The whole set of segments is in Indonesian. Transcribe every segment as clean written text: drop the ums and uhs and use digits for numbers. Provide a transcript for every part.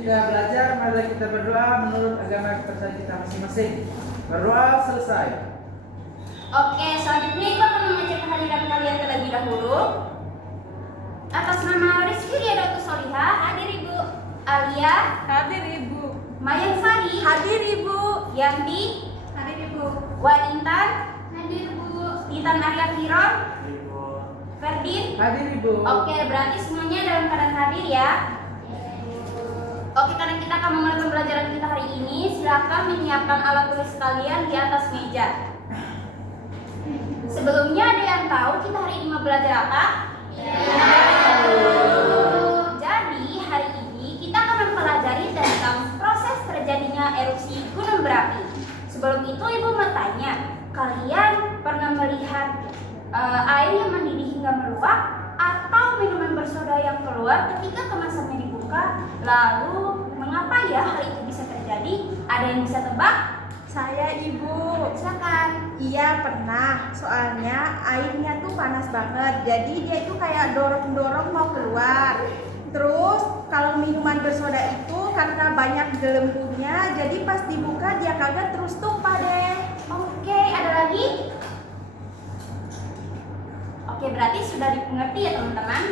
kita belajar, mari kita berdoa menurut agama kepercayaan kita masing-masing. Berdoa selesai. Oke, selanjutnya Ibu akan mengecek kehadiran kalian terlebih dahulu. Atas nama Rizky Riadatul Soliha, hadir Ibu. Alia, Hadir Ibu. Mayang Sari, Hadir Ibu. Yanti, Hadir Ibu. Intan, hadir Bu. Titan Arya Kiron, Ferdin. Hadir Ibu. Oke, berarti semuanya dalam keadaan hadir ya. Oke, karena kita akan memulai pembelajaran kita hari ini, silakan menyiapkan alat tulis kalian di atas meja. Sebelumnya ada yang tahu kita hari ini mau belajar apa? Jadi hari ini kita akan mempelajari tentang proses terjadinya erupsi gunung berapi. Sebelum itu Ibu mau tanya, kalian pernah melihat air yang mendidih hingga meluap atau minuman bersoda yang keluar ketika kemasannya dibuka? Lalu mengapa ya hal itu bisa terjadi? Ada yang bisa tebak? Saya Ibu. Silakan. Iya pernah. Soalnya airnya tuh panas banget. Jadi dia itu kayak dorong-dorong mau keluar. Terus kalau minuman bersoda itu karena banyak gelembungnya, jadi pas dibuka dia kagak terus tumpah deh. Oke, ada lagi? Oke, berarti sudah dimengerti ya teman-teman?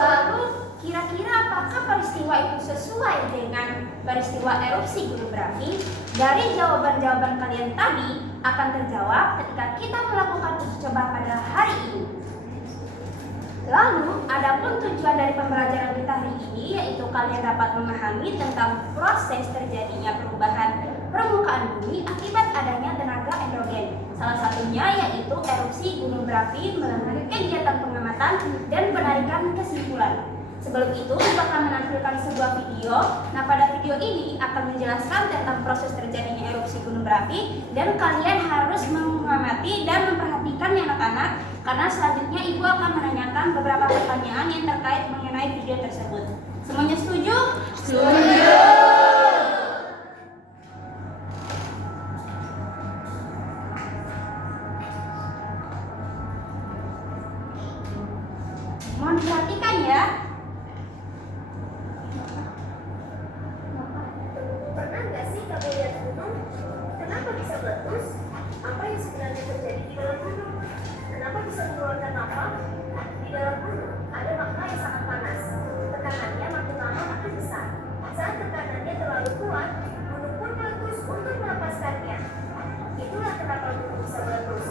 Lalu kira-kira apakah peristiwa itu sesuai dengan peristiwa erupsi gunung berapi? Dari jawaban-jawaban kalian tadi akan terjawab ketika kita melakukan uji coba pada hari ini. Lalu, adapun tujuan dari pembelajaran kita hari ini yaitu kalian dapat memahami tentang proses terjadinya perubahan permukaan bumi akibat adanya tenaga endogen. Salah satunya yaitu erupsi gunung berapi melalui kegiatan pengamatan dan penarikan kesimpulan. Sebelum itu, kita akan menampilkan sebuah video. Nah, pada video ini akan menjelaskan tentang proses terjadinya erupsi gunung berapi dan kalian harus mengamati dan memperhatikan ya anak-anak, karena selanjutnya Ibu akan menanyakan beberapa pertanyaan yang terkait mengenai video tersebut. Semuanya setuju? Setuju. Mohon diperhatikan ya. Pernah nggak sih kamu lihat gunung? Kenapa bisa meletus? Apa yang sebenarnya terjadi di dalam gunung? Kenapa bisa mengeluarkan lava? Di dalam gunung ada magma yang sangat panas. Tekanannya makin lama makin besar. Saat tekanannya terlalu kuat, gunung pun meletus untuk melepaskannya. Itulah kenapa gunung bisa meletus.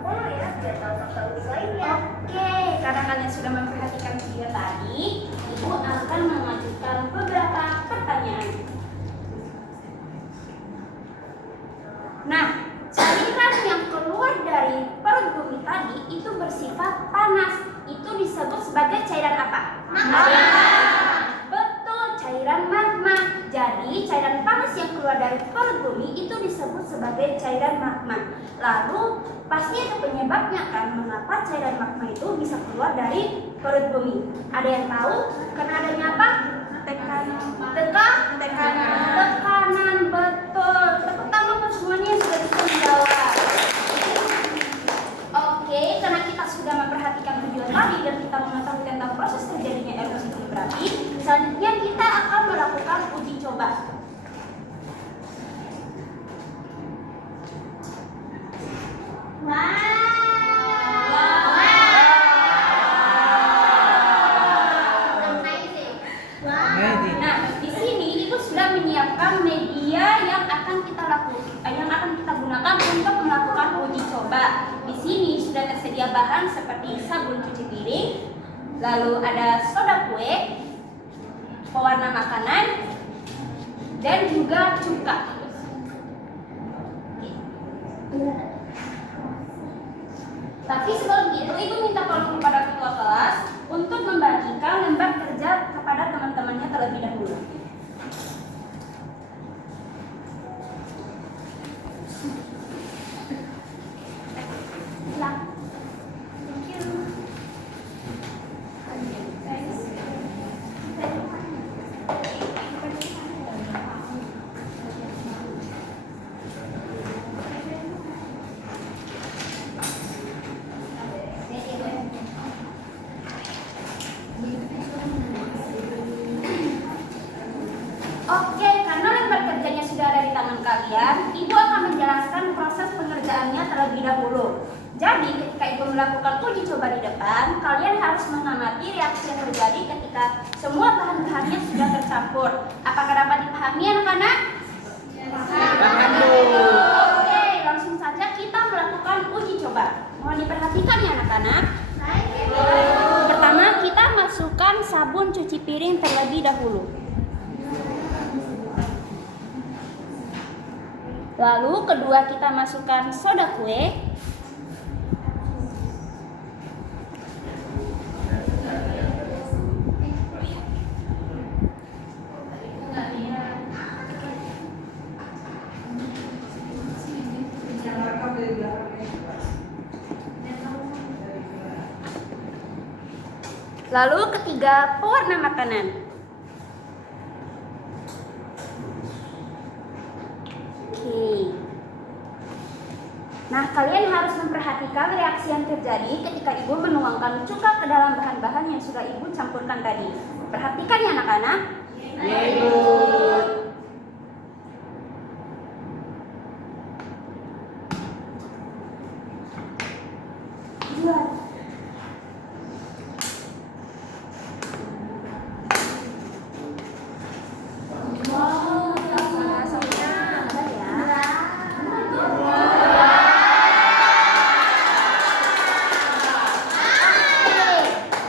Follow ya, biar tahu fakta unik lainnya. Oke, karena kalian sudah memperhatikan video tadi, Ibu akan mengajukan beberapa pertanyaan. Nah, cairan yang keluar dari perut bumi tadi itu bersifat panas. Itu disebut sebagai cairan apa? Magma. Betul, cairan magma. Jadi, cairan panas yang keluar dari perut bumi itu disebut sebagai cairan magma. Lalu, pasti ada penyebabnya kan, mengapa cairan magma itu bisa keluar dari perut bumi. Ada yang tahu? Karena adanya apa? Tekanan, betul. Tepuk tangan untuk semuanya yang sudah bisa menjawab. Oke, karena kita sudah memperhatikan video tadi dan kita mengetahui tentang proses terjadinya erupsi gunung berapi, selanjutnya kita akan melakukan uji coba. Nah, di sini Ibu sudah menyiapkan media yang akan kita gunakan untuk melakukan uji coba. Di sini sudah tersedia bahan seperti sabun cuci piring, lalu ada soda kue, pewarna makanan, dan juga cuka. Tapi sebelum itu, Ibu minta tolong kepada ketua kelas untuk membagikan lembar kerja kepada teman-temannya terlebih dahulu. Silakan. Thank you. terlebih dahulu. Jadi ketika ibu melakukan uji coba di depan, kalian harus mengamati reaksi yang terjadi ketika semua bahan-bahannya sudah tercampur. Apakah dapat dipahami anak-anak? Paham, Bu. Oke, langsung saja kita melakukan uji coba. Mohon diperhatikan ya anak-anak. Pertama, kita masukkan sabun cuci piring terlebih dahulu. Lalu kedua kita masukkan soda kue. Lalu ketiga, pewarna makanan. Oke. Nah, kalian harus memperhatikan reaksi yang terjadi ketika ibu menuangkan cuka ke dalam bahan-bahan yang sudah ibu campurkan tadi. Perhatikan ya anak-anak. Ya, Ibu.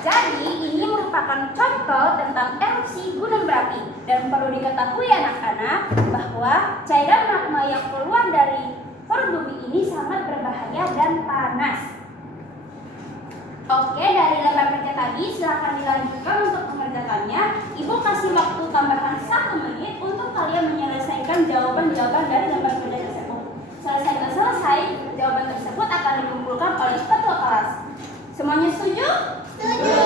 Jadi ini merupakan contoh tentang erupsi gunung berapi dan perlu diketahui anak-anak bahwa cairan magma yang keluar dari perut bumi ini sangat berbahaya dan panas. Oke, dari lembar kerja tadi silahkan dilanjutkan untuk mengerjakannya. Ibu kasih waktu tambahan 1 menit untuk kalian menyelesaikan jawaban-jawaban dari lembar kerja tersebut. Selesai, jawaban tersebut akan dikumpulkan oleh ketua kelas. Semuanya setuju? Setuju.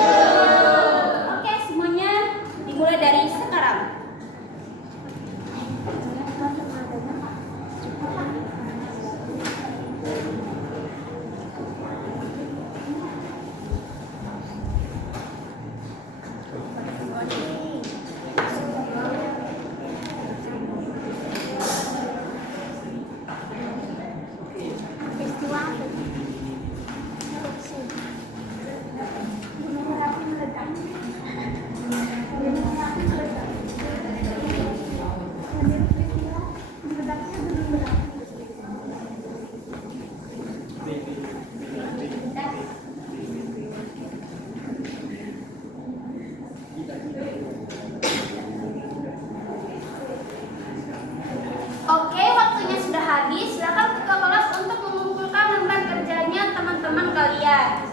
Oke, semuanya dimulai dari sekarang. Oke, waktunya sudah habis. Silakan ketua kelas untuk mengumpulkan lembar kerjanya teman-teman kalian.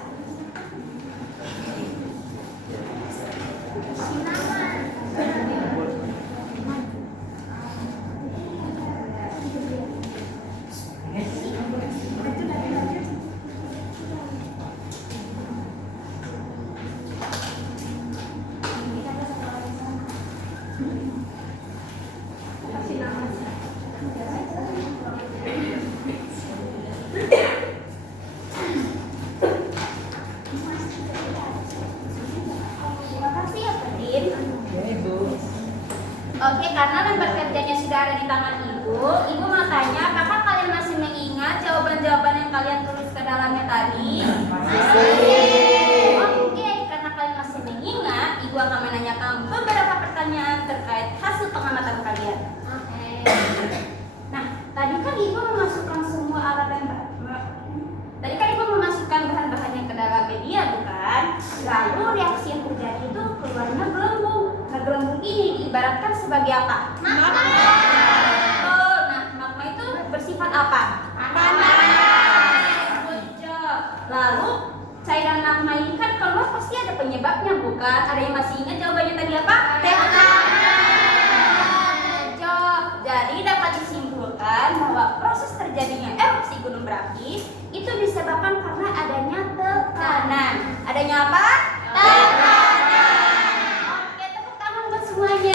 Terima kasih ya, Ferdin. Ya, Ibu. Oke, karena lembar kerjanya sudah ada di tangan ibu mau tanya, apakah kalian masih mengingat jawaban-jawaban yang kalian tulis ke dalamnya tadi? Masih. Oke, karena kalian masih mengingat, ibu akan menanyakan beberapa pertanyaan terkait hasil pengamatan kalian. Nah, tadi kan ibu memasukkan semua alat dan tadi kan ibu memasukkan bahan-bahannya ke dalam media, bukan? Lalu reaksi yang terjadi itu keluarnya gelembung. Nah, gelembung ini diibaratkan sebagai apa? Magma. Betul. Nah, magma itu bersifat apa? Panas. Good job. Lalu cairan magma ini kan keluar pasti ada penyebabnya, bukan? Ada yang masih ingat jawabannya tadi apa? Good job. Jadi dapat disimpulkan bahwa proses terjadinya erupsi gunung berapi itu disebabkan karena adanya tekanan. Adanya apa? Tekanan. Oke, tepuk tangan buat semuanya.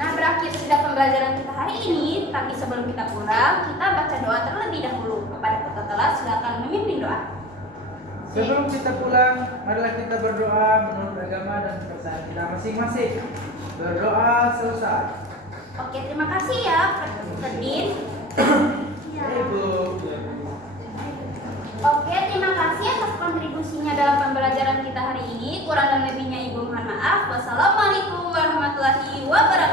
Nah, berakhir sudah pembelajaran kita hari ini, tapi sebelum kita pulang, kita baca doa terlebih dahulu. Kepada ketua kelas, silakan memimpin doa. Sebelum kita pulang, marilah kita berdoa menurut agama dan kepercayaan kita masing-masing. Berdoa selesai. Oke, terima kasih ya. Ferdin. Ya. Ibu. Oke, terima kasih atas kontribusinya dalam pembelajaran kita hari ini. Kurang dan lebihnya Ibu mohon maaf. Wassalamualaikum warahmatullahi wabarakatuh.